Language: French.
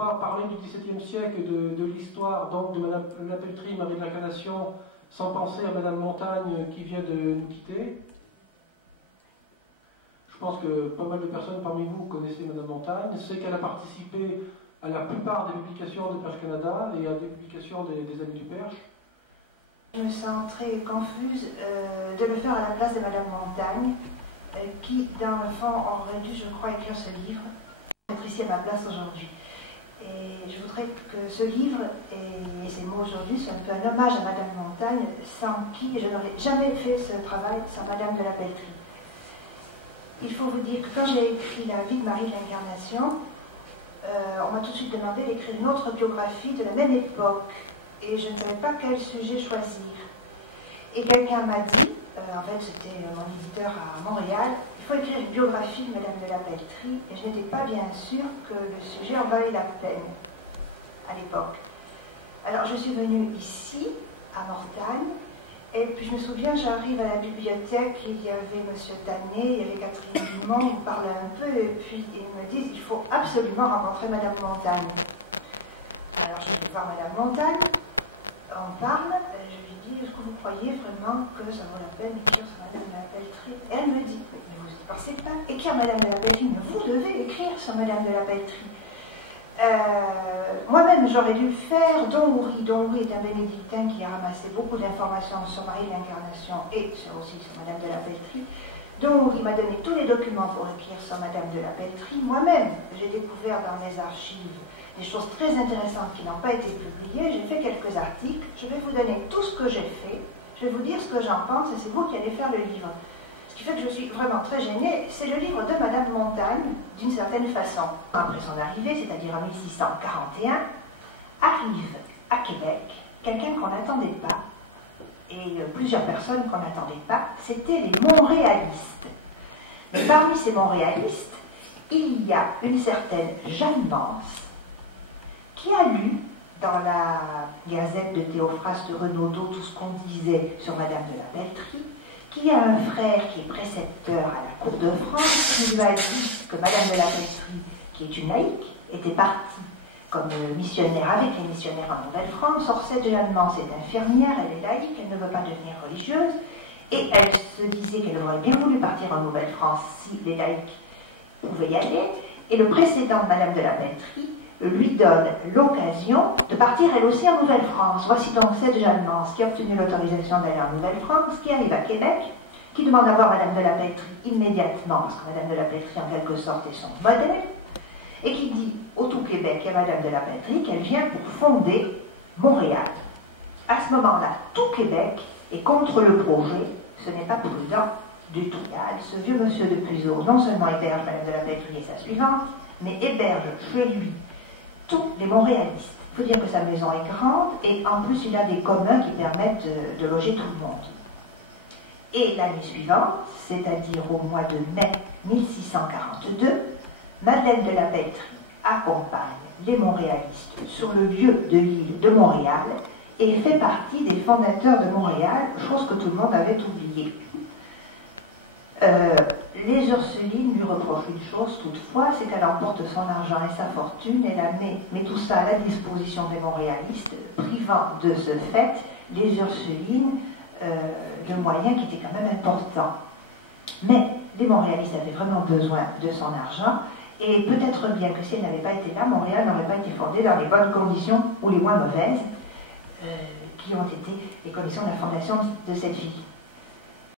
pas parler du XVIIe siècle et de l'histoire donc de Madame La Pelletrie, Marie de l'Incarnation, sans penser à Madame Montagne qui vient de nous quitter. Je pense que pas mal de personnes parmi vous connaissez Madame Montagne. C'est qu'elle a participé à la plupart des publications de Perche Canada et à des publications des Amis du Perche. Je me sens très confuse de le faire à la place de Madame Montagne, qui, dans le fond, aurait dû, je crois, écrire ce livre, être ici à ma place aujourd'hui. Et je voudrais que ce livre et ces mots aujourd'hui soient un peu un hommage à Madame Montagne, sans qui je n'aurais jamais fait ce travail sans Madame de La Pelletrie. Il faut vous dire que quand j'ai écrit La vie de Marie de l'Incarnation, on m'a tout de suite demandé d'écrire une autre biographie de la même époque, et je ne savais pas quel sujet choisir. Et quelqu'un m'a dit, en fait c'était mon éditeur à Montréal, il faut écrire une biographie de Madame de La Pelletrie, et je n'étais pas bien sûre que le sujet en valait la peine à l'époque. Alors je suis venue ici, à Mortagne, et puis je me souviens, j'arrive à la bibliothèque, il y avait M. Tanné, il y avait Catherine Dumont, ils parlaient un peu, et puis ils me disent, il faut absolument rencontrer Madame Montagne. Alors je vais voir Madame Montagne, on parle, je lui dis, est-ce que vous croyez vraiment que ça vaut la peine d'écrire sur Madame de La Pelletrie? Et elle me dit, mais vous ne pensez pas écrire Madame de La Pelletrie, mais vous devez écrire sur Madame de La Pelletrie. Moi-même, j'aurais dû le faire. Don Houry est un bénédictin qui a ramassé beaucoup d'informations sur Marie de l'Incarnation et aussi sur Madame de La Pelletrie. Don Houry m'a donné tous les documents pour écrire sur Madame de La Pelletrie. Moi-même, j'ai découvert dans mes archives des choses très intéressantes qui n'ont pas été publiées. J'ai fait quelques articles. Je vais vous donner tout ce que j'ai fait. Je vais vous dire ce que j'en pense et c'est vous qui allez faire le livre. Ce qui fait que je suis vraiment très gênée, c'est le livre de Madame Montagne, d'une certaine façon. Après son arrivée, c'est-à-dire en 1641, arrive à Québec quelqu'un qu'on n'attendait pas, et plusieurs personnes qu'on n'attendait pas, c'était les Montréalistes. Mais parmi ces Montréalistes, il y a une certaine Jeanne Mance, qui a lu dans la Gazette de Théophraste de Renaudot tout ce qu'on disait sur Madame de La Pelletrie, qui a un frère qui est précepteur à la Cour de France, qui lui a dit que Madame de La Pelletrie, qui est une laïque, était partie comme missionnaire avec les missionnaires en Nouvelle-France. Or, cette Jeanne Mance est infirmière, elle est laïque, elle ne veut pas devenir religieuse, et elle se disait qu'elle aurait bien voulu partir en Nouvelle-France si les laïcs pouvaient y aller, et le précédent de Madame de La Pelletrie lui donne l'occasion de partir elle aussi en Nouvelle-France. Voici donc cette Jeanne Mance qui a obtenu l'autorisation d'aller en Nouvelle-France, qui arrive à Québec, qui demande à voir Madame de La Pelletrie immédiatement, parce que Madame de La Pelletrie en quelque sorte est son modèle, et qui dit au tout Québec et à Madame de La Pelletrie qu'elle vient pour fonder Montréal. À ce moment-là, tout Québec est contre le projet, ce n'est pas prudent du tout. Ce vieux monsieur de Puiseaux non seulement héberge Madame de La Pelletrie et sa suivante, mais héberge chez lui tous les Montréalistes. Il faut dire que sa maison est grande et en plus il a des communs qui permettent de loger tout le monde. Et l'année suivante, c'est-à-dire au mois de mai 1642, Madeleine de La Pelletrie accompagne les Montréalistes sur le lieu de l'île de Montréal et fait partie des fondateurs de Montréal, chose que tout le monde avait oubliée. Les Ursulines lui reprochent une chose toutefois, c'est qu'elle emporte son argent et sa fortune et la met tout ça à la disposition des Montréalistes, privant de ce fait les Ursulines de moyens qui étaient quand même importants. Mais les Montréalistes avaient vraiment besoin de son argent, et peut-être bien que si elle n'avait pas été là, Montréal n'aurait pas été fondé dans les bonnes conditions ou les moins mauvaises qui ont été les conditions de la fondation de cette ville.